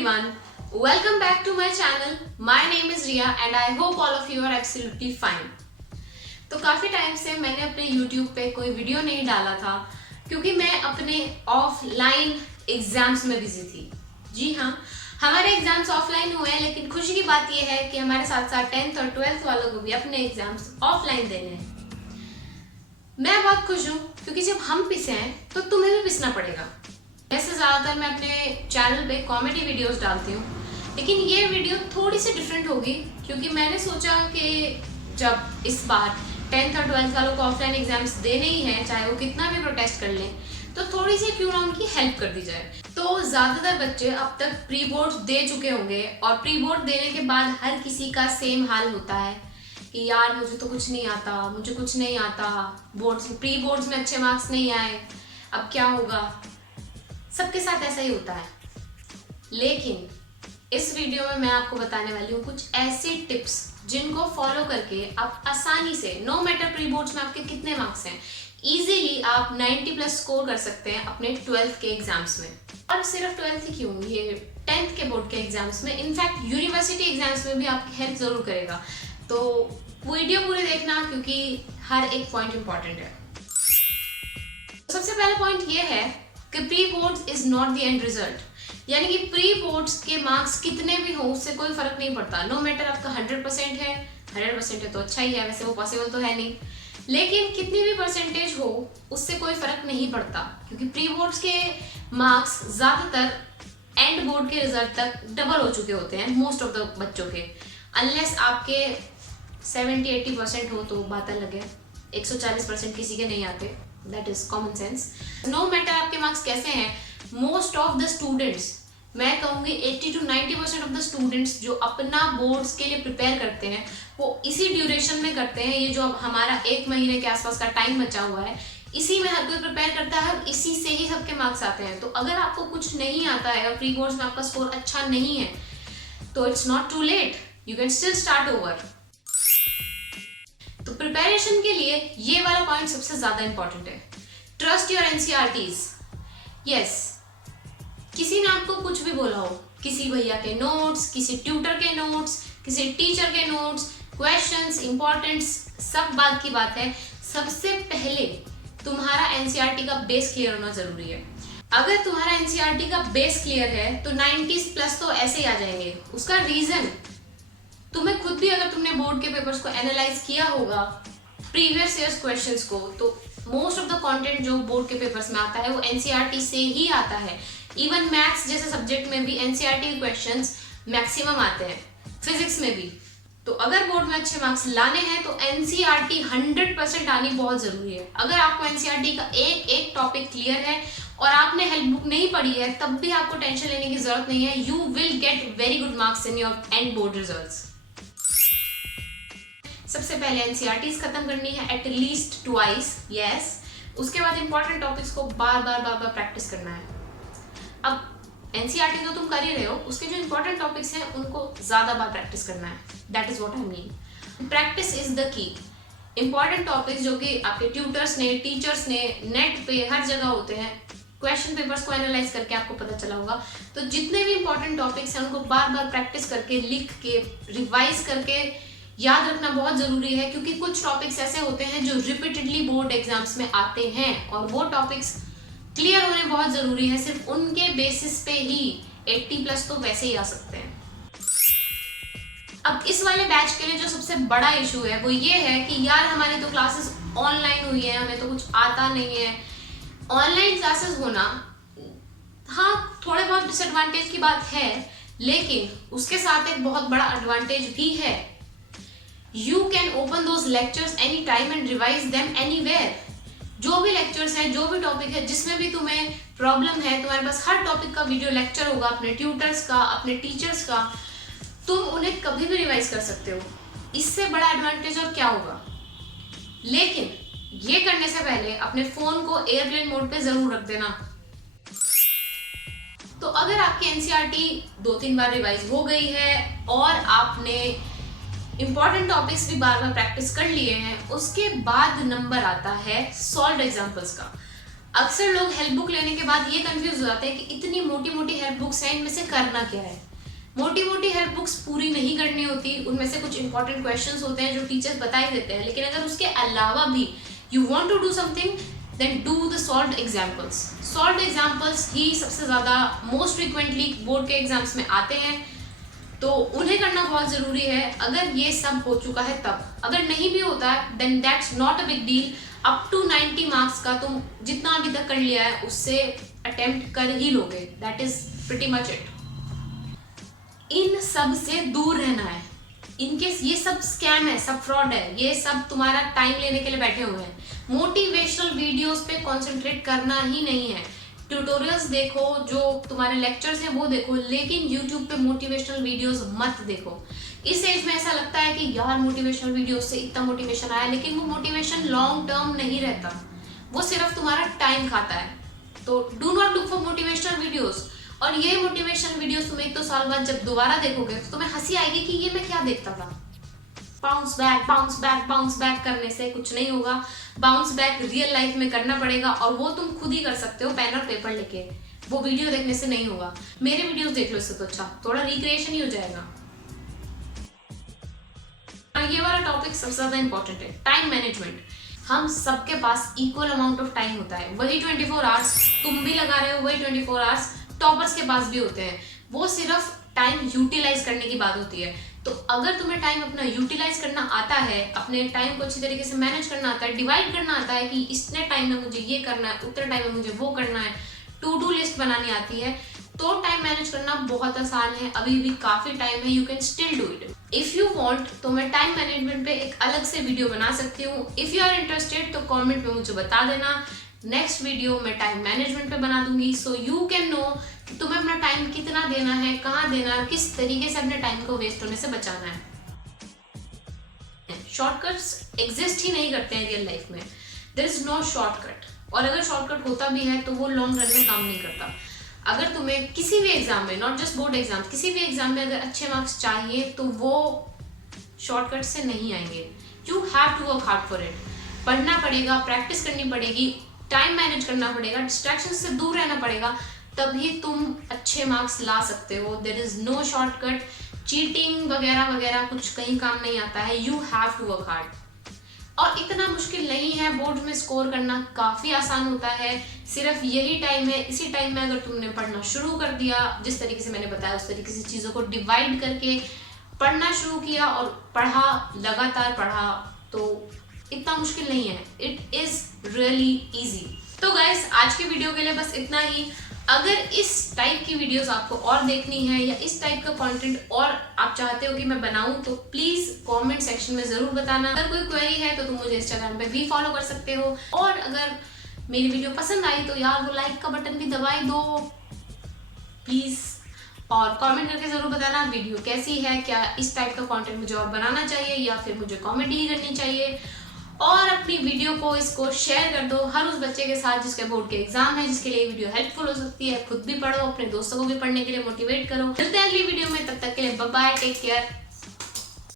everyone, welcome back to my channel. My name is Riya and I hope all of you are absolutely fine. तो काफ़ी time से मैंने अपने YouTube पे कोई वीडियो नहीं डाला था क्योंकि मैं अपने ऑफलाइन एग्जाम्स में बिजी थी। जी हाँ, हमारे एग्जाम्स ऑफलाइन हुए हैं, लेकिन खुशी की बात यह है कि हमारे साथ साथ 10th और 12th वालों को भी अपने एग्जाम्स ऑफलाइन देने हैं। मैं बहुत खुश हूँ क्योंकि जब हम पिसे हैं तो तुम्हें भी पिसना पड़ेगा। वैसे ज़्यादातर मैं अपने चैनल पे कॉमेडी वीडियोस डालती हूँ, लेकिन ये वीडियो थोड़ी सी डिफरेंट होगी क्योंकि मैंने सोचा कि जब इस बार 10th और 12th वालों को ऑफलाइन एग्जाम्स देने ही हैं, चाहे वो कितना भी प्रोटेस्ट कर लें, तो थोड़ी सी क्यों ना उनकी हेल्प कर दी जाए। तो ज़्यादातर बच्चे अब तक प्री बोर्ड्स दे चुके होंगे और प्री बोर्ड देने के बाद हर किसी का सेम हाल होता है कि यार मुझे तो कुछ नहीं आता, मुझे कुछ नहीं आता, बोर्ड्स प्री बोर्ड्स में अच्छे मार्क्स नहीं आए, अब क्या होगा। सबके साथ ऐसा ही होता है, लेकिन इस वीडियो में मैं आपको बताने वाली हूँ कुछ ऐसी टिप्स जिनको फॉलो करके आप आसानी से, नो मैटर प्री बोर्ड्स में आपके कितने मार्क्स हैं, इजीली आप 90+ स्कोर कर सकते हैं अपने 12th के एग्जाम्स में। और सिर्फ 12th ही क्यों, ये 10th के बोर्ड के एग्जाम्स में, इनफैक्ट यूनिवर्सिटी एग्जाम्स में भी आपकी हेल्प जरूर करेगा। तो वीडियो पूरे देखना क्योंकि हर एक पॉइंट इंपॉर्टेंट है। सबसे पहला पॉइंट ये है कि pre boards is not the end result, यानी कि प्री बोर्ड्स के मार्क्स कितने भी हो उससे कोई फर्क नहीं पड़ता। नो मैटर आपका 100% है, 100% है तो अच्छा ही है, वैसे वो पॉसिबल तो है नहीं, लेकिन कितनी भी परसेंटेज हो उससे कोई फर्क नहीं पड़ता क्योंकि प्री बोर्ड्स के मार्क्स ज़्यादातर एंड बोर्ड के रिजल्ट तक डबल हो चुके होते हैं मोस्ट ऑफ द बच्चों के। अनलेस आपके 70-80% हो तो बात अलग है, 140% किसी के नहीं आते, that is common sense. No matter आपके मार्क्स कैसे हैं, मोस्ट ऑफ द स्टूडेंट्स, मैं कहूँगी 80 to 90% ऑफ द स्टूडेंट्स जो अपना बोर्ड्स के लिए प्रिपेयर करते हैं वो इसी ड्यूरेशन में करते हैं। ये जो अब हमारा 1 महीने के आसपास का टाइम बचा हुआ है, इसी में हर कोई प्रिपेयर करता है, इसी से ही सबके मार्क्स आते हैं। तो अगर आपको कुछ नहीं आता है और प्री बोर्ड्स में आपका स्कोर अच्छा नहीं है तो it's not too late, you can still start over. तो प्रिपरेशन के लिए ये वाला पॉइंट सबसे ज्यादा इंपॉर्टेंट है। Trust your NCERTs. यस, किसी ने आपको कुछ भी बोला हो, किसी भैया के नोट्स, किसी ट्यूटर के नोट्स, किसी टीचर के नोट्स, क्वेश्चंस, इंपॉर्टेंट्स, सब बात की बात है, सबसे पहले तुम्हारा एनसीईआरटी का बेस क्लियर होना जरूरी है। अगर तुम्हारा एनसीईआरटी का बेस क्लियर है तो 90+ तो ऐसे ही आ जाएंगे। उसका रीजन तुम्हें खुद भी, अगर तुमने बोर्ड के पेपर्स को एनालाइज किया होगा प्रीवियस ईयर्स क्वेश्चंस को, तो मोस्ट ऑफ द कंटेंट जो बोर्ड के पेपर्स में आता है वो एनसीईआरटी से ही आता है। इवन मैथ्स जैसे सब्जेक्ट में भी एनसीईआरटी क्वेश्चंस मैक्सिमम आते हैं, फिजिक्स में भी। तो अगर बोर्ड में अच्छे मार्क्स लाने हैं तो एनसीईआरटी 100% आनी बहुत जरूरी है। अगर आपको एनसीईआरटी का एक एक टॉपिक क्लियर है और आपने हेल्प बुक नहीं पढ़ी है तब भी आपको टेंशन लेने की जरूरत नहीं है। You will get very good marks in your and board results. सबसे पहले एनसीईआरटीज खत्म करनी है एटलीस्ट ट्वाइस, यस। उसके बाद इंपॉर्टेंट टॉपिक्स को बार बार प्रैक्टिस करना है। अब एनसीईआरटी तो तुम कर ही रहे हो, उसके जो इंपॉर्टेंट टॉपिक्स हैं उनको ज्यादा बार प्रैक्टिस करना है। That is what I mean. Practice is the key. Important topics जो कि आपके ट्यूटर्स ने, टीचर्स ने, नेट पे हर जगह होते हैं, क्वेश्चन पेपर्स को एनालाइज करके आपको पता चला होगा। तो जितने भी इंपॉर्टेंट टॉपिक्स हैं उनको बार बार प्रैक्टिस करके, लिख के, रिवाइज करके याद रखना बहुत जरूरी है क्योंकि कुछ टॉपिक्स ऐसे होते हैं जो रिपीटेडली बोर्ड एग्जाम्स में आते हैं और वो टॉपिक्स क्लियर होने बहुत जरूरी है। सिर्फ उनके बेसिस पे ही 80+ तो वैसे ही आ सकते हैं। अब इस वाले बैच के लिए जो सबसे बड़ा इशू है वो ये है कि यार हमारी तो क्लासेस ऑनलाइन हुई है, हमें तो कुछ आता नहीं है। ऑनलाइन क्लासेस होना, हाँ, थोड़े बहुत डिसएडवांटेज की बात है, लेकिन उसके साथ एक बहुत बड़ा एडवांटेज भी है। You can open those lectures any time and revise them anywhere. जो भी लेक्चर्स हैं, जो भी टॉपिक है, जिसमें भी तुम्हें प्रॉब्लम है, तुम्हारे पास हर टॉपिक का वीडियो लेक्चर होगा, अपने ट्यूटर्स का, अपने टीचर्स का, तुम उन्हें कभी भी रिवाइज कर सकते हो। इससे बड़ा एडवांटेज और क्या होगा। लेकिन ये करने से पहले अपने फोन को एयरप्लेन मोड पे जरूर रख देना। तो अगर आपकी एनसीईआरटी 2-3 बार रिवाइज हो गई है और आपने इंपॉर्टेंट टॉपिक्स भी बार बार प्रैक्टिस कर लिए हैं, उसके बाद नंबर आता है सॉल्व्ड एग्जांपल्स का। अक्सर लोग हेल्प बुक लेने के बाद ये कंफ्यूज हो जाते हैं कि इतनी मोटी मोटी हेल्प बुक्स हैं, इनमें से करना क्या है। मोटी मोटी हेल्प बुक्स पूरी नहीं करनी होती, उनमें से कुछ इंपॉर्टेंट क्वेश्चंस होते हैं जो टीचर्स बता ही देते हैं, लेकिन अगर उसके अलावा भी you want to do something then do the solved examples. Solved examples ही सबसे ज़्यादा मोस्ट फ्रिक्वेंटली बोर्ड के एग्जाम्स में आते हैं, तो उन्हें करना बहुत ज़रूरी है। अगर ये सब हो चुका है तब, अगर नहीं भी होता है then that's not a big deal. Up to 90 marks का तुम जितना अभी तक कर लिया है उससे अटेम्प्ट कर ही लोगे, that is pretty much it. इन सब से दूर रहना है। इनके ये सब स्कैम है, सब फ्रॉड है, ये सब तुम्हारा टाइम लेने के लिए बैठे हुए हैं। मोटिवेशनल वीडियोस पे कंसंट्रेट करना ही नहीं है। ट्यूटोरियल्स देखो, जो तुम्हारे लेक्चर्स हैं वो देखो, लेकिन यूट्यूब पे मोटिवेशनल वीडियोस मत देखो। इस एज में ऐसा लगता है कि यार मोटिवेशनल वीडियोस से इतना मोटिवेशन आया, लेकिन वो मोटिवेशन लॉन्ग टर्म नहीं रहता, वो सिर्फ तुम्हारा टाइम खाता है। तो do not look for motivational videos. और ये मोटिवेशनल वीडियोस तुम 1-2 साल बाद जब दोबारा देखोगे तो तुम्हें हंसी आएगी कि ये मैं क्या देखता था। Bounce back bounce back bounce back करने से कुछ नहीं होगा। बाउंस बैक रियल लाइफ में करना पड़ेगा, और वो तुम खुद ही कर सकते हो पेन और पेपर लेके। वो वीडियो देखने से नहीं होगा। मेरे वीडियोस देख लो इससे तो अच्छा, थोड़ा रिक्रिएशन ही हो जाएगा। ये वाला टॉपिक सबसे ज्यादा इंपॉर्टेंट है, टाइम मैनेजमेंट। हम सबके पास इक्वल अमाउंट ऑफ टाइम होता है, वही 24 आवर्स तुम भी लगा रहे हो, वही 24 आवर्स टॉपर्स के पास भी होते हैं। वो सिर्फ टाइम यूटिलाइज करने की बात होती है। तो अगर तुम्हें टाइम अपना यूटिलाइज करना आता है, अपने टाइम को अच्छी तरीके से मैनेज करना आता है, डिवाइड करना आता है कि इतने टाइम में मुझे ये करना है, उतने टाइम में मुझे वो करना है, टू डू लिस्ट बनानी आती है, तो टाइम मैनेज करना बहुत आसान है। अभी भी काफी टाइम है, you can still do it. If you want तो मैं टाइम मैनेजमेंट पे एक अलग से वीडियो बना सकती हूँ। इफ यू आर इंटरेस्टेड तो कमेंट में मुझे बता देना। नेक्स्ट वीडियो मैं टाइम मैनेजमेंट पे बना दूंगी, सो यू कैन नो कि तुम्हें अपना टाइम कितना देना है, कहाँ देना है, किस तरीके से अपने टाइम को वेस्ट होने से बचाना है। शॉर्टकट्स एग्जिस्ट ही नहीं करते हैं रियल लाइफ में, देयर इज नो शॉर्टकट। और अगर शॉर्टकट होता भी है तो वो लॉन्ग रन में काम नहीं करता। अगर तुम्हें किसी भी एग्जाम में, नॉट जस्ट बोर्ड एग्जाम, किसी भी एग्जाम में अगर अच्छे मार्क्स चाहिए तो वो शॉर्टकट से नहीं आएंगे। You have to work hard for it. पढ़ना पड़ेगा, प्रैक्टिस करनी पड़ेगी, टाइम मैनेज करना पड़ेगा, डिस्ट्रैक्शन से दूर रहना पड़ेगा, तभी तुम अच्छे मार्क्स ला सकते हो। There is no shortcut. Cheating वगैरह वगैरह कुछ कहीं काम नहीं आता है। You have to work hard. और इतना मुश्किल नहीं है, बोर्ड में स्कोर करना काफ़ी आसान होता है। सिर्फ यही टाइम है, इसी टाइम में अगर तुमने पढ़ना शुरू कर दिया, जिस तरीके से मैंने बताया उस तरीके से चीज़ों को डिवाइड करके पढ़ना शुरू किया और पढ़ा, लगातार पढ़ा, तो इतना मुश्किल नहीं है। It is really easy. तो गाइस, आज की वीडियो के लिए बस इतना ही। अगर इस टाइप की वीडियोस आपको और देखनी है या इस टाइप का कंटेंट और आप चाहते हो कि मैं बनाऊं, तो प्लीज कमेंट सेक्शन में जरूर बताना। अगर कोई क्वेरी है तो तुम मुझे इंस्टाग्राम पे भी फॉलो कर सकते हो। और अगर मेरी वीडियो पसंद आई तो यार वो लाइक का बटन भी दबाई दो प्लीज, और कमेंट करके जरूर बताना वीडियो कैसी है, क्या इस टाइप का कंटेंट मुझे और बनाना चाहिए या फिर मुझे कॉमेडी ही करनी चाहिए। और अपनी वीडियो को, इसको शेयर कर दो हर उस बच्चे के साथ जिसके बोर्ड के एग्जाम है, जिसके लिए वीडियो हेल्पफुल हो सकती है। खुद भी पढ़ो, अपने दोस्तों को भी पढ़ने के लिए मोटिवेट करो। मिलते हैं अगली वीडियो में, तब तक के लिए बाय बाय, टेक केयर।